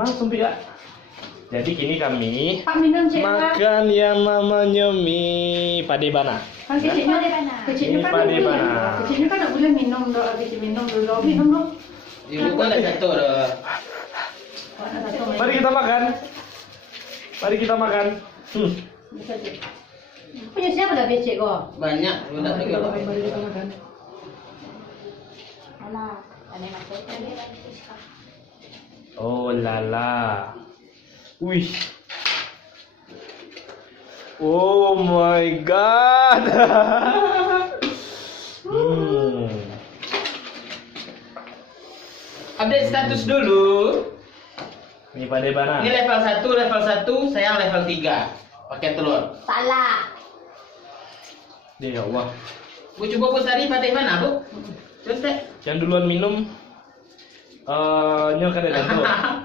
Langsung ya. Jadi kini kami Pak minum cek makan yang namanya mie padebana. Kan kecilnya Ini padebana. Kecilnya kan tak boleh minum dong, kecil minum dulu, minum dong. Ibu kan ada satu dah. Mari kita makan. Mari kita makan. Bisa cek. Punya siapa dah becek kok? Banyak, udah lagi. Mari kita makan. Alah, aneh nak tadi. Oh lala. Wih. Oh my god. Update status dulu. Mie padebana. Ini level 1, sayang level 3. Pakai telur. Salah. Ya Allah. Bu coba Bu Sari pakai mana, Bu? Contek. Yang duluan minum nyokan ada dulu.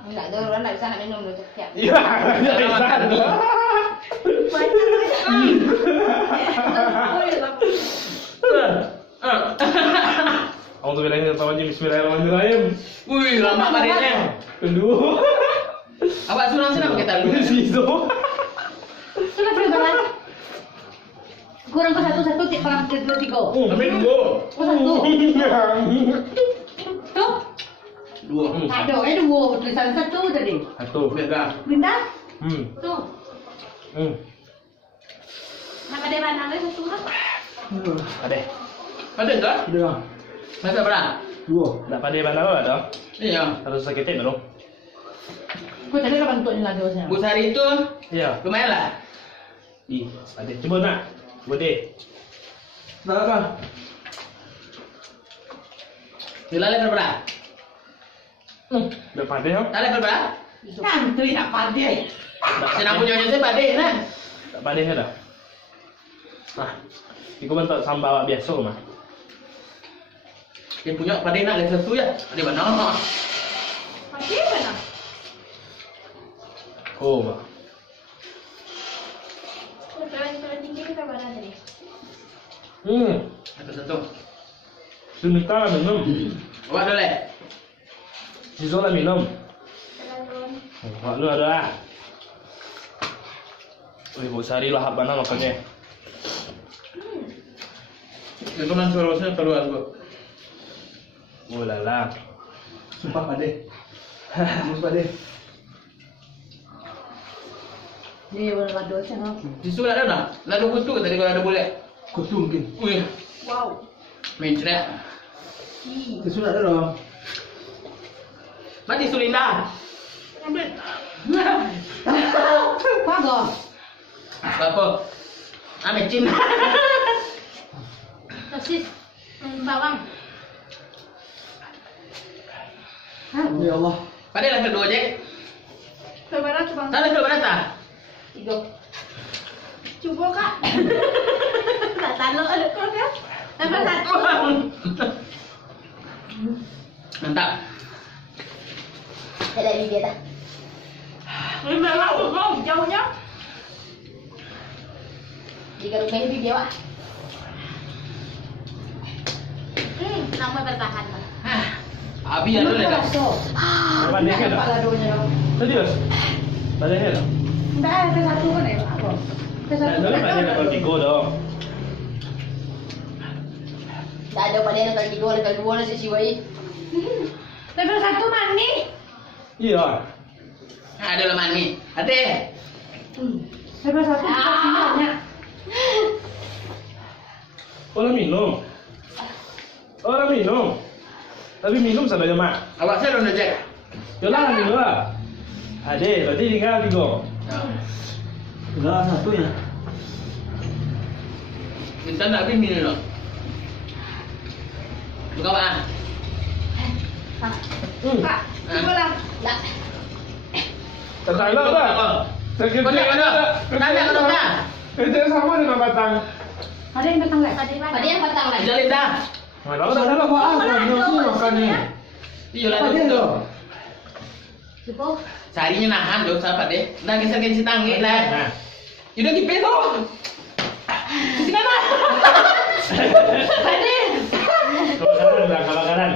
Enggak dulu, enggak bisa nak minum dulu siap. Iya, bisa. Alhamdulillahirrahmanirrahim. Bismillahirrahmanirrahim. Wih, lama padatnya. Kedua. Awak surang sana pakai telur. Siso. Sudah berapa? Kurang ke satu cek palang ke dua tiga. Tapi dua. Satu. Tuh. Dua. Ada, dua. Tulisan satu tadi. Satu. Beda. Bintang? Hmm. Tuh. Hmm. Nak ada mana lagi satu kan? Ada. Ada tak? Ada. Masa berapa? Dua. Tak padebana lo ada. Iya. Harus sakit belum? Kau tadi kan bentuknya lah dosanya. Bu Sari itu Iya. lumayan lah. Ih, ada. Coba nak. Coba deh. Tak apa. Nilai level berapa? Udah pandai ya? Tak level berapa? Kantri nak pandai. Senang punya saya pandai kan? Tak pandai dah. Nah, iku bentuk sambal awak biasa mah. Yang punya pandai nak level 1 ya? Ada mana? Macam mana? Oh, mah. Kalau tinggi kita mana tadi? Level 1. Sunita lah minum. Awak ada le? Siso lah minum. Terlalu. Wah, lu ada lah. Wih, Bu Sari lahap mana makannya? Itu nan suara keluar Bu. Oh lala. Sumpah pade. Sumpah deh. Ni warna dosanya. Tisu ada dah? Lalu kutu tadi kalau ada boleh. Kutu mungkin. Wih, Wow. main cerek. Tisu ada dong. Mati Sulinda. Ambil. Pago. Apa? Ame Cina. Sosis. Bawang. Ya Allah. Pada level 2 Jack. Coba coba. Tak level berapa? 3. Coba Kak. Tak tahu ada kau ya. Level 1. Mantap. Ada video dah. Memang kau jauhnya. Jika rumah ini video ah. Nama bertahan. Abi ada le. Pandainya dah. Kepala doanya. Serius? Pandainya dah. Enggak ada satu kan ya, Pak. Ada satu. Dulu pandai level 3 dong. Tak ada pada level 2 lah si Wai. Level 1 mani. Iya. Ada leman ni. Ada. Level 1 banyak. Orang minum. Orang minum. Tapi minum sampai lemak. Awak saya dah Jack. Yalah minum lah. Ada, berarti tinggal 3. Enggak satu ya. Minta nak bini ni loh. Buka apa? Kak, coba lah. Tak. Tak salah tak? Sakit Kau nak mana? Tanya kau dah. Itu sama dengan batang. Ada yang datang lagi. Pada yang patang lagi. Jalin dah. Mana Salah tak? apa apa nasi makannya. Iya lah Pade tu. loh. Coba. Sarinya nahan dok sahabat deh. Dah geser-geser tangi lah. Nah. Udah kipis tu. Sisi kanan. Pade. Kalau kanan, kalau kanan.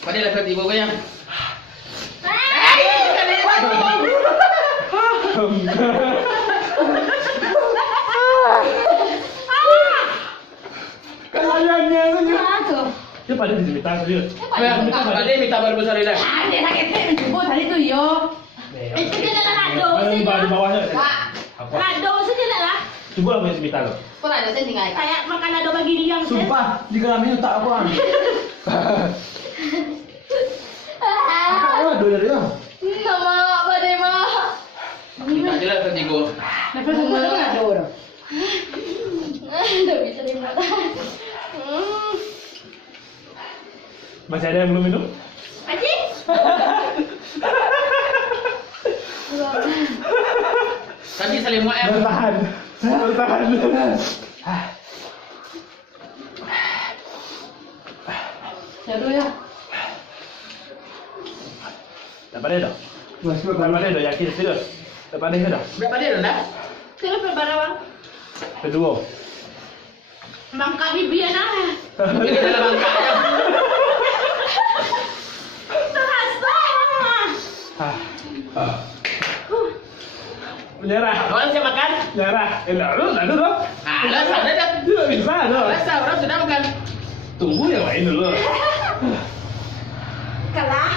Pak De level 3 goyang. Kan ayahnya tu. Aduh. Dia pada di minta dia. Pak De minta baru besar dah. Ada sakit menjemput tadi tu yo. Itu dia nak lado Mana di saja. bawahnya? Kak, Apa? Lado saja lah. Cuba lah minta lo. kau ada saya tinggal. Kayak makan lado bagi dia yang Sumpah, di dalam ini tak apa. Apa dua dia? Nama apa deh mah? Minta je lah level 3. Lepas tu mana ada orang? Tak bisa dimakan. Masih ada yang belum minum? Pakcik. Tadi saling muat ya. Bertahan. Bertahan. Seru ya. Tak pada dah. Masih Tak pada dah, yakin serius. Tak pada dah. Berapa dia dah? Kenapa barang? Kedua. Bangka bibi anak. Kita dalam angkat ya. Terasa. Menyerah. Orang siap makan? Menyerah. Lalu dong. Alah, sana dah. Dia tak bisa dah. Rasa orang sudah makan. Tunggu yang lain dulu. Kalah.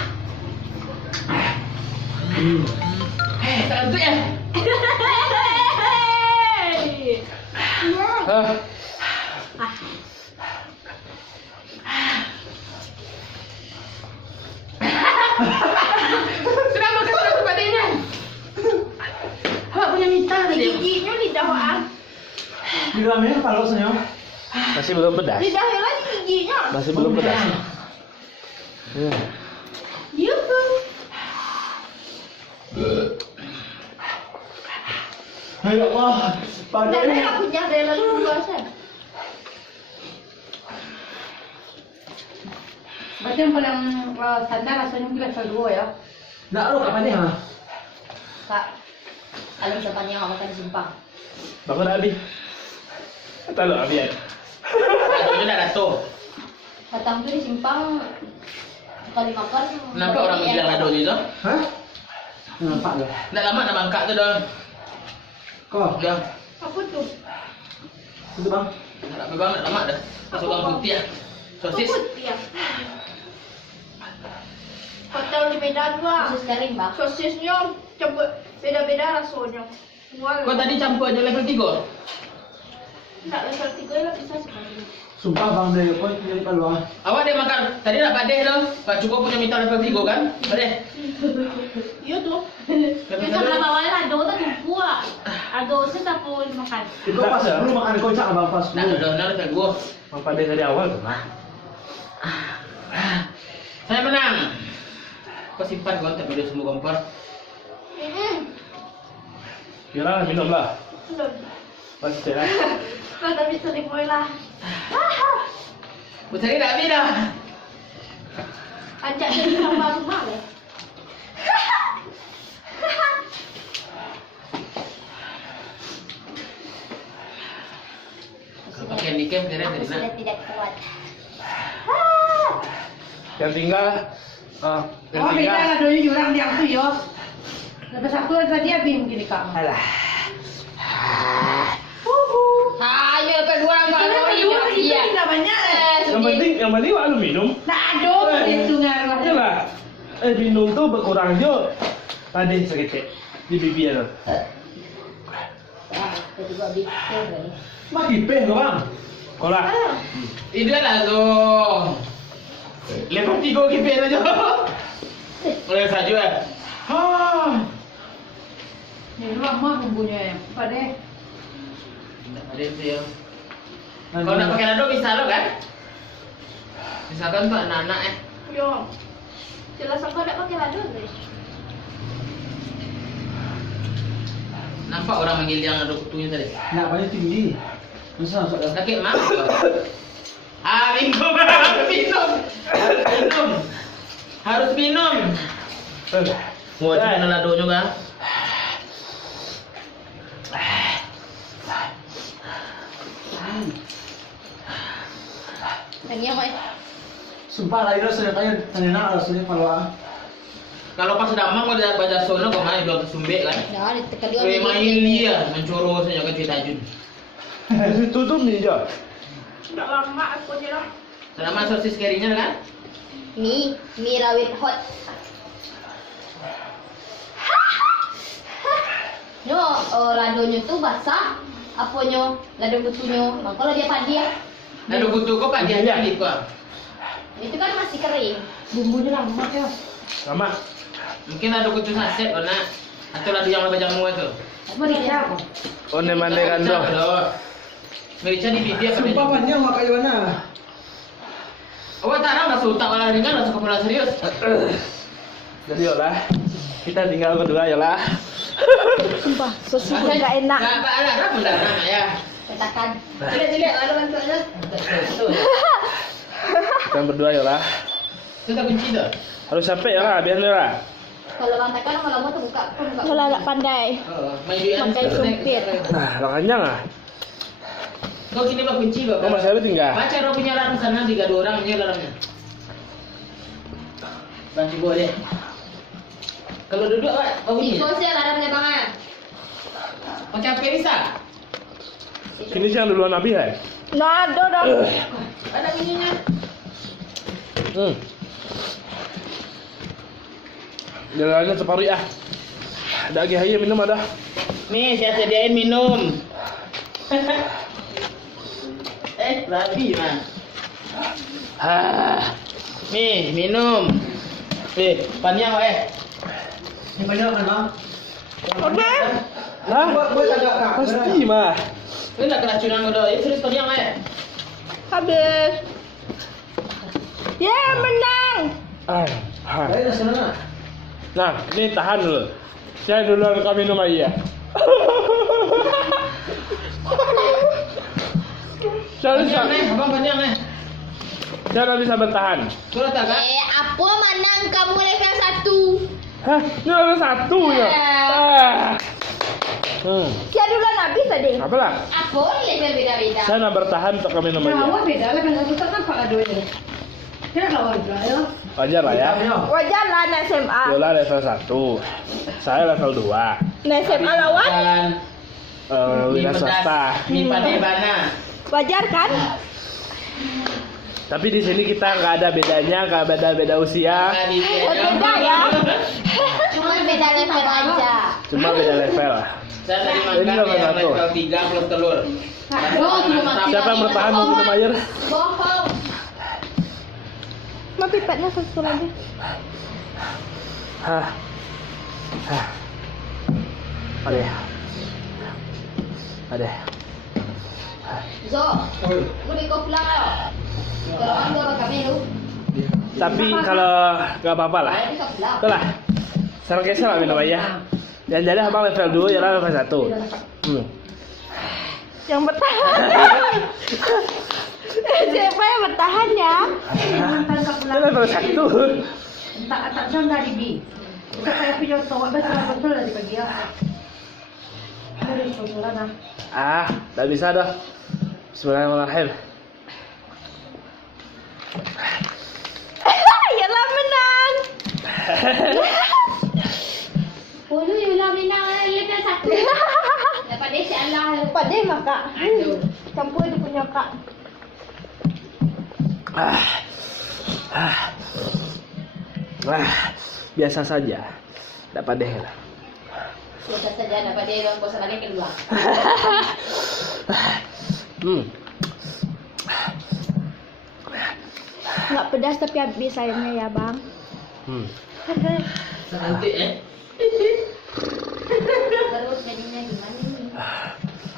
Tak untuk ya. Sudah makan terus padanya. Awak punya minta tadi. Giginya lidah awak. di dalam ini kalau senyum. Masih belum pedas. Lidah yang lagi giginya. Masih belum pedas. Yuhu. Ya Allah, Dah pada dah aku jaga lalu dua sen. Berarti yang paling standar rasanya mungkin level 2 ya. nak lu kapan ni ha? Kak, kalau misalkan yang makan di Simpang. Bapa dah habis. Tak lo habis. Itu dah dato. Datang tu di Simpang kali makan. Nampak orang bilang lado je tu. Hah? Nampak dah. Dah lama nak bangkat tu dah. Kau, Dah. Apa tu? itu bang. Tak apa banget lama dah. Masuk bang putih ah. Sosis. Putih ya. Hotel di Medan gua. Sosis kering bang. Sosisnya coba beda-beda rasanya. Wah, Kau tadi campur aja level 3. tak level 3 lah bisa sekali. Sumpah bang dari kau jadi keluar. Awak dia makan. Tadi nak Pak De tu. Pak Cukup punya minta level 3 kan? Pak De. Iya tu. Level Kita 3. nak bawa lah, ada tak tumpu ah. Ada saya tak pun makan. Itu pas dulu makan kau cak bang pas Nak dulu. dah level 2. Bang Pak De dari awal tu. Saya menang. Kau simpan kau tak video semua kompor. Yalah, minum lah. Belum. Pasti lah. Kau dah bisa dimulai lah. Bercari dah habis dah. Ajak jadi gambar rumah lah. Kalau pakai nikem kira dari Sudah nak. tidak kuat. Yang tinggal yang Oh, beda tinggal. lah dulu jurang dia tu yo. Lepas satu tadi habis mungkin di kak. Alah. Ayo lepas 2 orang makan dua dia. Tidak banyak eh. Yang penting awak lu minum. Tak ada itu ngaruh. Yalah. Minum tu berkurang je. Tadi seketik di bibir tu. Tadi gua habis tu. Mati peh kau bang. Kau lah. Itu lah tu. Level 3 kipin aja. Boleh saja kan? Ha. Ni lama bumbunya ya. Pak De. Tak ada tu ya. Kalau nak pakai lado bisa lo kan? Misalkan tu anak-anak Yo. Jelas aku nak pakai lado guys. Nampak orang manggil yang ada kutunya tadi. Nak banyak tinggi. Masa masuk dah. Sakit mak. Minum. Harus minum. Harus minum. Harus minum. Mau minum lado juga. Lagi apa? Sumpah lah itu rasanya kayak enak rasanya kalau Kalau pas damang udah baca sono kok main dua sumbe kan. Ya, ditekan dia. Kue main dia mencuru saja ke Citajun. Tutup nih Jo. Udah lama aku nyerah. Sama sosis keringnya kan? Mie rawit hot. Nyo, ladonya tuh basah. Apanya lado butuhnya. Nah, kalau dia padi ya, Lalu butuh kok pagi aja gitu kok. itu kan masih kering. Bumbunya lama ya. Sama. Mungkin ada kutu saset karena atau ladu yang lebih jamu itu. Mau dikira apa? Oh ne mande kan Jo. Merica di video sumpah banyak mak kayak mana. Oh, tak ada suka malah ringan langsung ke bola serius. Jadi yolah. Kita tinggal berdua yolah. Sumpah, sosisnya nggak enak. Enggak ada mendarah ya. Katakan. Tidak, ada bantu aja. Kita berdua yolah. Kita kunci dah. Harus sampai yolah, biar yolah. Kalau Bang Tekan lama-lama tuh buka. Kalau nggak pandai. Pakai sumpit. Nah, lo kenyang ah. Kau kini bak kunci bak. Kok masih ada tinggal? Baca roh punya larang sana 3 orang aja larangnya. Banci boleh. Kalau duduk Pak, bunyi. Ikut sih larangnya Bang ya. Pakai HP bisa? Ini sih yang duluan Nabi ya? Nggak ada dah. Ada bunyinya. Jalannya separuh ya. Ada lagi aja minum ada. Nih, saya sediain minum. Rabi mah. Nih, minum. Panjang Ini banyak kan bang? Oke. Lah, Buat agak kak. pasti mah. Ini nak keracunan udah. Terus panjang Habis. Ya menang. Baik lah sana. Nah, ini tahan dulu. Saya duluan kau minum aja. Saya Panjang bisa, abang panjang saya nggak bisa bertahan. Sudah tak kan? Apa menang kamu level 1? Hah, ini ada satu ya. Siapa duluan habis tadi? Apa lah? Apa level beda-beda? Saya nggak bertahan untuk kau minum aja. beda level satu kan Pak Adoy. Kira lawan ya. Wajar lah ya. Wajar lah anak SMA. Yola level 1, saya level 2. Anak SMA lawan. Wira swasta. Mie pandai bana. Wajar kan? Tapi di sini kita nggak ada bedanya, nggak beda usia, Beda ya. Cuma beda level aja. cuma beda level. Saya tadi Ini makan level yang satu. level 3 plus telur. Aduh, cuma Siapa yang bertahan minum air? bohong. Mau pipetnya satu lagi. Hah. Ada. Zo, lu ikut pulang lo. Kalau kan gua kami lu. Tapi kalau nggak apa-apa lah. Saya bisa pulang. Itulah. Sekarang kesel lah minum aja. Dan jadi abang level 2, Yola level 1. Yang bertahan. Siapa yang bertahan ya? Itu level 1. Tak sana di bi. Saya punya tawak betul dari pagi ya. Dari sosoran ah. Nggak bisa dah. Bismillahirrahmanirrahim. Yalah menang. Pulu Yola menang level 1. Dapat dia si Allah. Padai maka. Aduh. Campur dia punya kak. Biasa saja. Dapat deh lah. Biasa saja dapat dia dalam puasa lagi kedua. Nggak pedas tapi habis sayangnya ya bang. Nanti Terus jadinya gimana nih?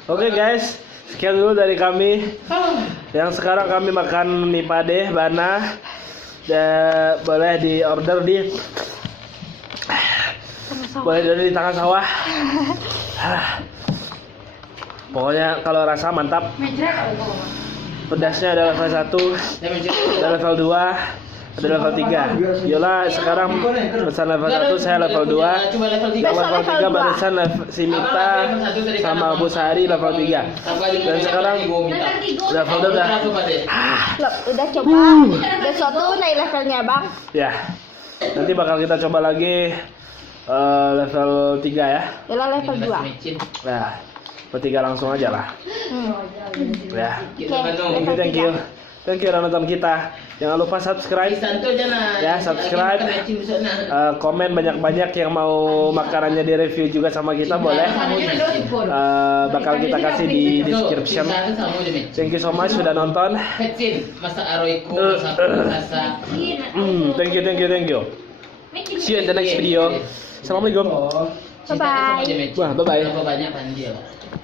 Oke guys, sekian dulu dari kami. Yang sekarang kami makan mie padeh bana. Dan boleh di order di di tengah sawah. Pokoknya kalau rasa mantap. Pedasnya ada level 1, ada level 2, ada level 3. Yola sekarang pesan level 1, saya level 2. Coba level 3. Yang level 3 barusan si Mita sama Bu Sari level 3. Dan sekarang level 2 udah. Udah coba. Besok tuh naik levelnya bang. Ya. Nanti bakal kita coba lagi level 3 ya. Yola level 2. Nah, level 3 langsung aja lah. Ya. Thank you. Thank you udah nonton kita. Jangan lupa subscribe. Ya, subscribe. Komen banyak-banyak yang mau makanannya direview juga sama kita boleh. Bakal kita kasih di description. Thank you so much sudah nonton. Thank you. See you in the next video. Assalamualaikum. Bye bye. Wah, bye bye. Banyak